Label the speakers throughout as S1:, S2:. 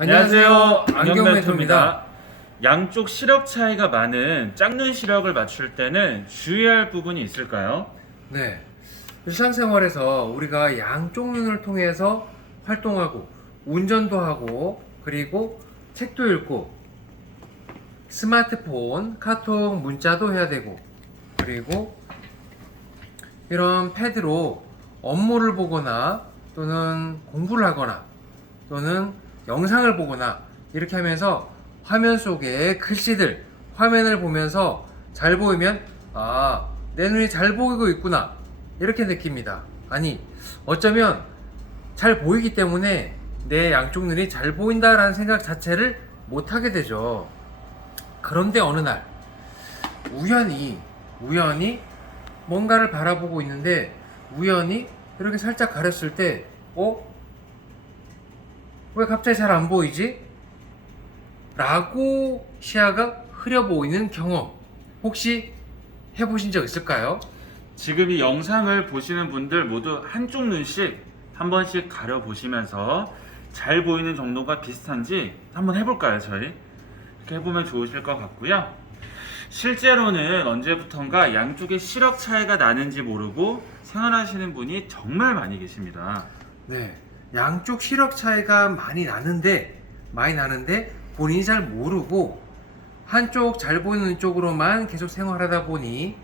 S1: 안녕하세요.
S2: 안경멘토입니다.
S1: 양쪽 시력 차이가 많은 짝눈 시력을 맞출 때는 주의할 부분이 있을까요?
S2: 네. 일상생활에서 우리가 양쪽 눈을 통해서 활동하고 운전도 하고 그리고 책도 읽고 스마트폰, 카톡, 문자도 해야 되고 그리고 이런 패드로 업무를 보거나 또는 공부를 하거나 또는 영상을 보거나 이렇게 하면서 화면 속에 글씨들 화면을 보면서 잘 보이면 아 내 눈이 잘 보이고 있구나. 이렇게 느낍니다. 아니 어쩌면 잘 보이기 때문에 내 양쪽 눈이 잘 보인다라는 생각 자체를 못하게 되죠. 그런데 어느 날 우연히 우연히 뭔가를 바라보고 있는데 우연히 이렇게 살짝 가렸을 때 어? 왜 갑자기 잘 안 보이지? 라고 시야가 흐려 보이는 경험 혹시 해보신 적 있을까요?
S1: 지금 이 영상을 보시는 분들 모두 한쪽 눈씩 한 번씩 가려 보시면서 잘 보이는 정도가 비슷한지 한번 해볼까요, 저희? 이렇게 해보면 좋으실 것 같고요. 실제로는 언제부턴가 양쪽에 시력 차이가 나는지 모르고 생활하시는 분이 정말 많이 계십니다.
S2: 네, 양쪽 시력 차이가 많이 나는데 많이 나는데 본인이 잘 모르고 한쪽 잘 보이는 쪽으로만 계속 생활하다 보니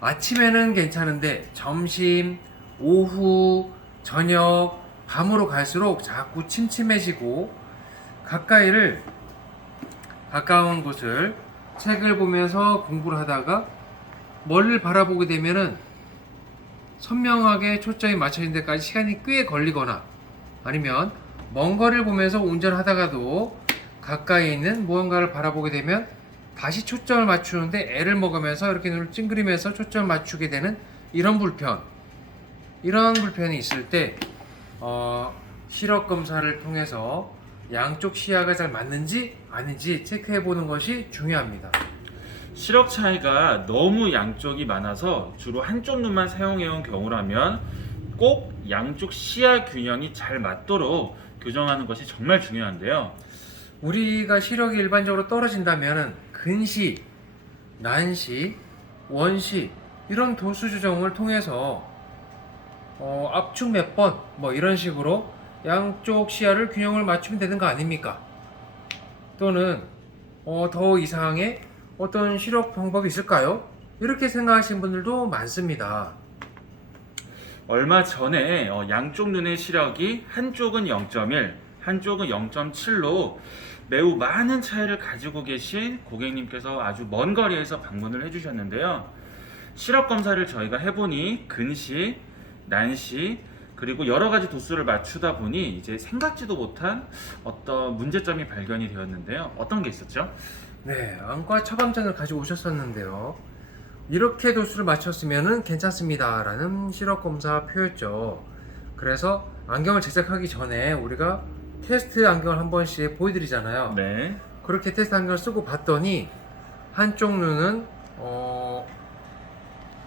S2: 아침에는 괜찮은데 점심, 오후, 저녁, 밤으로 갈수록 자꾸 침침해지고 가까이를 가까운 곳을 책을 보면서 공부를 하다가 멀리를 바라보게 되면은 선명하게 초점이 맞춰진 데까지 시간이 꽤 걸리거나 아니면 먼 거리를 보면서 운전하다가도 가까이 있는 무언가를 바라보게 되면 다시 초점을 맞추는데 애를 먹으면서 이렇게 눈을 찡그리면서 초점을 맞추게 되는 이런 불편 이런 불편이 있을 때 어, 시력 검사를 통해서 양쪽 시야가 잘 맞는지 아닌지 체크해 보는 것이 중요합니다.
S1: 시력 차이가 너무 양쪽이 많아서 주로 한쪽 눈만 사용해온 경우라면 꼭 양쪽 시야 균형이 잘 맞도록 교정하는 것이 정말 중요한데요.
S2: 우리가 시력이 일반적으로 떨어진다면 근시, 난시, 원시 이런 도수 조정을 통해서 어, 압축 몇 번 뭐 이런 식으로 양쪽 시야를 균형을 맞추면 되는 거 아닙니까? 또는 어, 더 이상의 어떤 시력 방법이 있을까요? 이렇게 생각하시는 분들도 많습니다.
S1: 얼마 전에 어, 양쪽 눈의 시력이 한쪽은 0.1, 한쪽은 0.7로 매우 많은 차이를 가지고 계신 고객님께서 아주 먼 거리에서 방문을 해주셨는데요. 시력 검사를 저희가 해보니 근시, 난시, 그리고 여러 가지 도수를 맞추다 보니 이제 생각지도 못한 어떤 문제점이 발견이 되었는데요. 어떤 게 있었죠?
S2: 네, 안과 처방전을 가지고 오셨었는데요. 이렇게 도수를 맞췄으면 괜찮습니다 라는 시력 검사 표였죠. 그래서 안경을 제작하기 전에 우리가 테스트 안경을 한 번씩 보여드리잖아요.
S1: 네.
S2: 그렇게 테스트 안경을 쓰고 봤더니 한쪽 눈은 어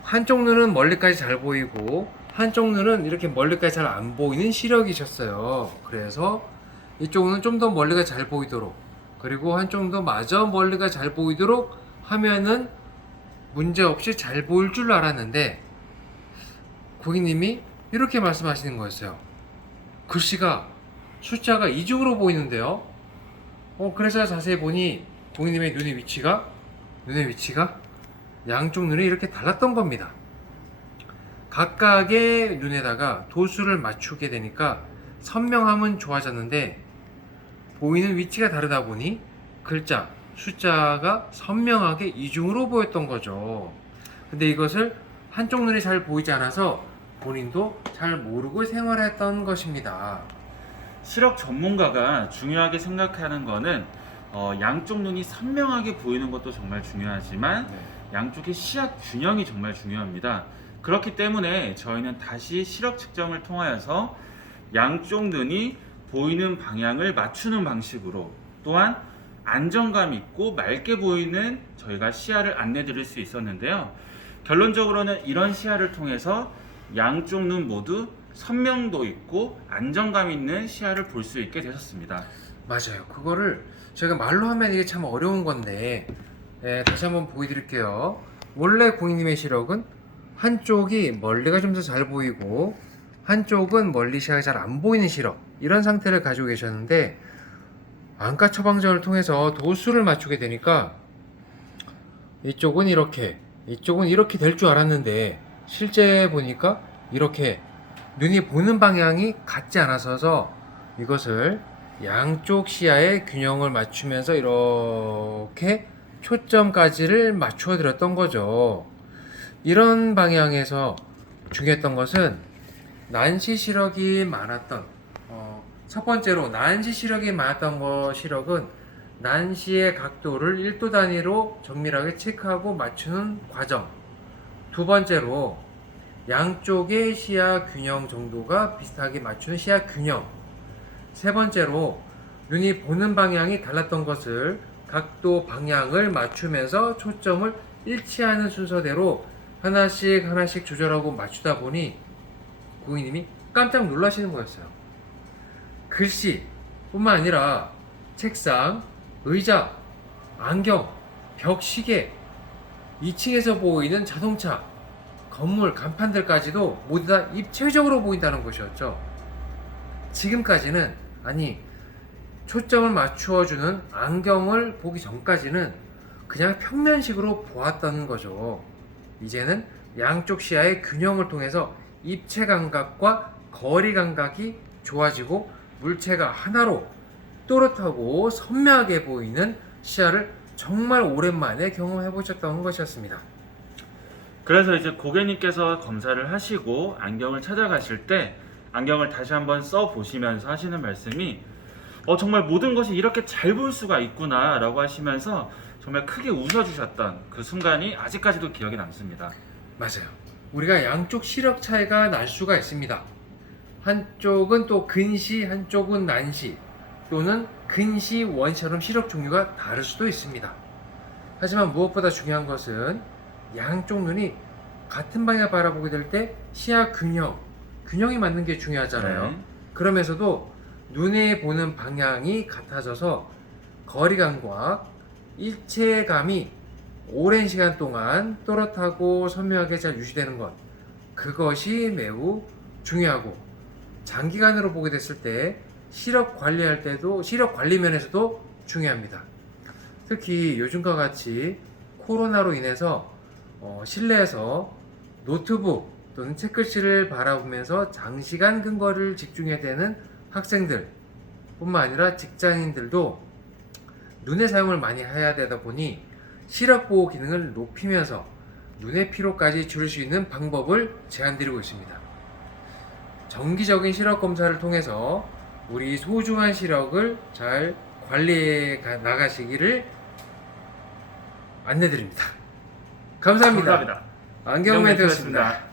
S2: 한쪽 눈은 멀리까지 잘 보이고 한쪽 눈은 이렇게 멀리까지 잘 안 보이는 시력이셨어요. 그래서 이쪽 눈은 좀 더 멀리가 잘 보이도록 그리고 한쪽 눈도 마저 멀리가 잘 보이도록 하면은 문제 없이 잘 보일 줄 알았는데 고객님이 이렇게 말씀하시는 거였어요. 글씨가 숫자가 이중으로 보이는데요. 어, 그래서 자세히 보니 고객님의 눈의 위치가 눈의 위치가 양쪽 눈이 이렇게 달랐던 겁니다. 각각의 눈에다가 도수를 맞추게 되니까 선명함은 좋아졌는데 보이는 위치가 다르다 보니 글자, 숫자가 선명하게 이중으로 보였던 거죠. 근데 이것을 한쪽 눈이 잘 보이지 않아서 본인도 잘 모르고 생활했던 것입니다.
S1: 시력 전문가가 중요하게 생각하는 거는 어, 양쪽 눈이 선명하게 보이는 것도 정말 중요하지만 양쪽의 시야 균형이 정말 중요합니다. 그렇기 때문에 저희는 다시 시력 측정을 통하여서 양쪽 눈이 보이는 방향을 맞추는 방식으로 또한 안정감 있고 맑게 보이는 저희가 시야를 안내 드릴 수 있었는데요. 결론적으로는 이런 시야를 통해서 양쪽 눈 모두 선명도 있고 안정감 있는 시야를 볼 수 있게 되셨습니다.
S2: 맞아요. 그거를 제가 말로 하면 이게 참 어려운 건데 예, 다시 한번 보여드릴게요. 원래 고객님의 시력은 한쪽이 멀리가 좀 더 잘 보이고 한쪽은 멀리 시야가 잘 안 보이는 시력 이런 상태를 가지고 계셨는데 안과 처방전을 통해서 도수를 맞추게 되니까 이쪽은 이렇게 이쪽은 이렇게 될 줄 알았는데 실제 보니까 이렇게 눈이 보는 방향이 같지 않아서서 이것을 양쪽 시야의 균형을 맞추면서 이렇게 초점까지를 맞추어 드렸던 거죠. 이런 방향에서 중요했던 것은 난시 시력이 많았던 어, 첫 번째로 난시 시력이 많았던 거 시력은 난시의 각도를 1도 단위로 정밀하게 체크하고 맞추는 과정. 두 번째로 양쪽의 시야 균형 정도가 비슷하게 맞추는 시야 균형. 세 번째로 눈이 보는 방향이 달랐던 것을 각도 방향을 맞추면서 초점을 일치하는 순서대로 하나씩 하나씩 조절하고 맞추다 보니 고객님이 깜짝 놀라시는 거였어요. 글씨 뿐만 아니라 책상, 의자, 안경, 벽 시계, 2층에서 보이는 자동차, 건물 간판들까지도 모두 다 입체적으로 보인다는 것이었죠. 지금까지는 아니 초점을 맞추어주는 안경을 보기 전까지는 그냥 평면식으로 보았던 거죠. 이제는 양쪽 시야의 균형을 통해서 입체 감각과 거리 감각이 좋아지고 물체가 하나로 또렷하고 선명하게 보이는 시야를 정말 오랜만에 경험해 보셨던 것이었습니다.
S1: 그래서 이제 고객님께서 검사를 하시고 안경을 찾아가실 때 안경을 다시 한번 써 보시면서 하시는 말씀이 어, 정말 모든 것이 이렇게 잘 볼 수가 있구나 라고 하시면서 정말 크게 웃어주셨던 그 순간이 아직까지도 기억에 남습니다.
S2: 맞아요. 우리가 양쪽 시력 차이가 날 수가 있습니다. 한쪽은 또 근시, 한쪽은 난시, 또는 근시, 원시처럼 시력 종류가 다를 수도 있습니다. 하지만 무엇보다 중요한 것은 양쪽 눈이 같은 방향 바라보게 될 때 시야 균형, 균형이 맞는 게 중요하잖아요.
S1: 네.
S2: 그러면서도 눈에 보는 방향이 같아져서 거리감과 일체감이 오랜 시간 동안 또렷하고 선명하게 잘 유지되는 것 그것이 매우 중요하고 장기간으로 보게 됐을 때 시력 관리할 때도 시력 관리 면에서도 중요합니다. 특히 요즘과 같이 코로나로 인해서 어, 실내에서 노트북 또는 책글씨를 바라보면서 장시간 근거를 집중해야 되는 학생들 뿐만 아니라 직장인들도 눈의 사용을 많이 해야 되다 보니 시력 보호 기능을 높이면서 눈의 피로까지 줄일 수 있는 방법을 제안드리고 있습니다. 정기적인 시력 검사를 통해서 우리 소중한 시력을 잘 관리해 가- 나가시기를 안내드립니다. 감사합니다.
S1: 감사합니다.
S2: 안경 멘트였습니다.
S1: 멘트였습니다.